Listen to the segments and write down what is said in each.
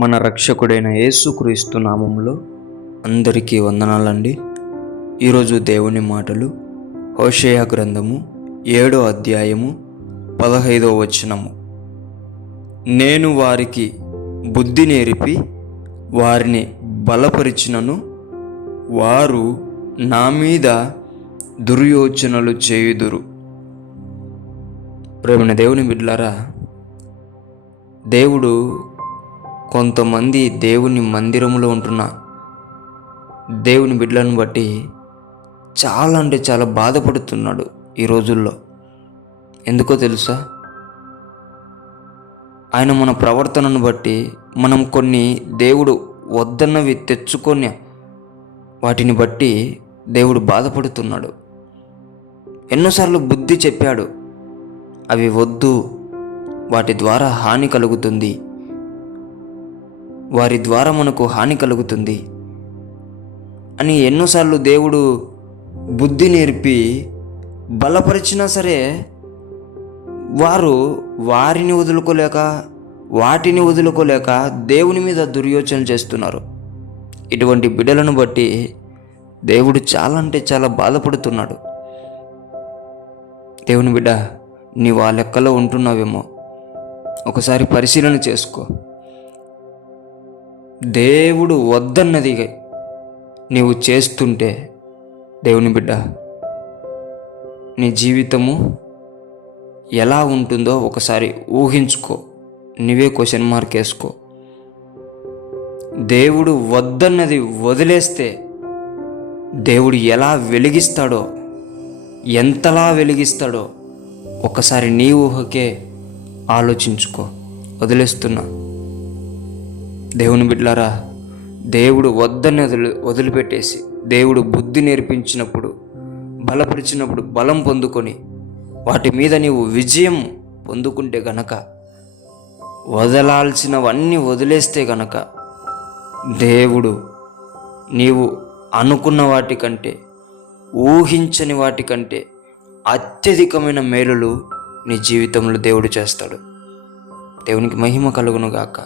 మన రక్షకుడైన యేసుక్రీస్తు నామములో అందరికీ వందనాలండి. ఈరోజు దేవుని మాటలు హోషేయ గ్రంథము 7వ అధ్యాయము 15వ వచనము. నేను వారికి బుద్ధి నేర్పి వారిని బలపరిచినను వారు నా మీద దుర్యోచనలు చేయుదురు. ప్రేమైన దేవుని బిడ్డలారా, దేవుడు కొంతమంది దేవుని మందిరంలో ఉంటున్న దేవుని బిడ్డలను బట్టి చాలా బాధపడుతున్నాడు ఈ రోజుల్లో. ఎందుకో తెలుసా? ఆయన మన ప్రవర్తనను బట్టి మనం కొన్ని దేవుడు వద్దన్నవి తెచ్చుకొని వాటిని బట్టి దేవుడు బాధపడుతున్నాడు. ఎన్నోసార్లు బుద్ధి చెప్పాడు, అవి వద్దు, వాటి ద్వారా హాని కలుగుతుంది, వారి ద్వారా మనకు హాని కలుగుతుంది అని ఎన్నోసార్లు దేవుడు బుద్ధి నేర్పి బలపరిచినా సరే వారు వాటిని వదులుకోలేక దేవుని మీద దుర్యోచన చేస్తున్నారు. ఇటువంటి బిడ్డలను బట్టి దేవుడు చాలా బాధపడుతున్నాడు. దేవుని బిడ్డ, నీవు ఆ లెక్కలో ఉంటున్నావేమో ఒకసారి పరిశీలన చేసుకో. దేవుడు వద్దన్నది నీవు చేస్తుంటే దేవుని బిడ్డ, నీ జీవితము ఎలా ఉంటుందో ఒకసారి ఊహించుకో. నీవే క్వశ్చన్ మార్క్ వేసుకో. దేవుడు వద్దన్నది వదిలేస్తే దేవుడు ఎలా వెలిగిస్తాడో, ఎంతలా వెలిగిస్తాడో ఒకసారి నీ ఊహకే ఆలోచించుకో. వదిలేస్తున్నా దేవుని బిడ్డలారా, దేవుడు వద్దని వదిలిపెట్టేసి దేవుడు బుద్ధి నేర్పించినప్పుడు, బలపరిచినప్పుడు బలం పొందుకొని వాటి మీద నీవు విజయం పొందుకుంటే గనక, వదలాల్సినవన్నీ వదిలేస్తే గనక దేవుడు నీవు అనుకున్న వాటికంటే, ఊహించని వాటికంటే అత్యధికమైన మేలులు నీ జీవితంలో దేవుడు చేస్తాడు. దేవునికి మహిమ కలుగును గాక.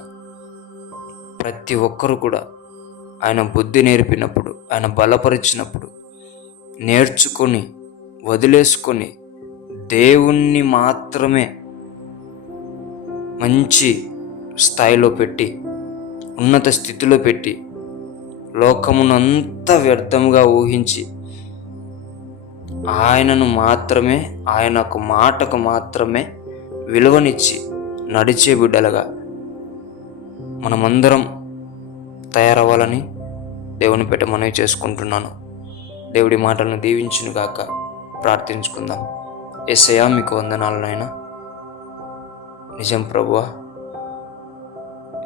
ప్రతి ఒక్కరూ కూడా ఆయన బుద్ధి నేర్పినప్పుడు, ఆయన బలపరిచినప్పుడు నేర్చుకొని వదిలేసుకొని దేవుణ్ణి మాత్రమే మంచి స్థాయిలో పెట్టి, ఉన్నత స్థితిలో పెట్టి, లోకమునంతా వ్యర్థంగా ఊహించి ఆయనను మాత్రమే, ఆయనకు మాటకు మాత్రమే విలువనిచ్చి నడిచే బిడ్డలుగా మనమందరం తయారవ్వాలని దేవుని పేట మనవి చేసుకుంటున్నాను. దేవుడి మాటలను దీవించును గాక. ప్రార్థించుకుందాం. యేసయ్యా, మీకు వందనాలు నాయనా. నిజం ప్రభువా,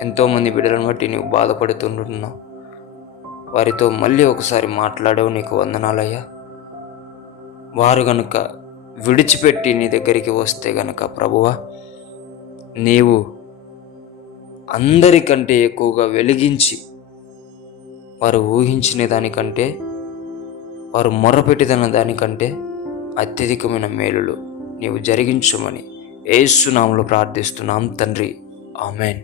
ఎంతోమంది బిడ్డలను బట్టి నీవు బాధపడుతుంటున్నావు. వారితో మళ్ళీ ఒకసారి మాట్లాడావు, నీకు వందనాలయ్యా. వారు గనుక విడిచిపెట్టి నీ దగ్గరికి వస్తే గనక ప్రభువా, నీవు అందరికంటే ఎక్కువగా వెలిగించి, వారు ఊహించిన దానికంటే, వారు మొర్రపెట్టిన దానికంటే అత్యధికమైన మేలులు నీవు జరిగించమని యేసు నామములో ప్రార్థిస్తున్నాం తండ్రి. ఆమేన్.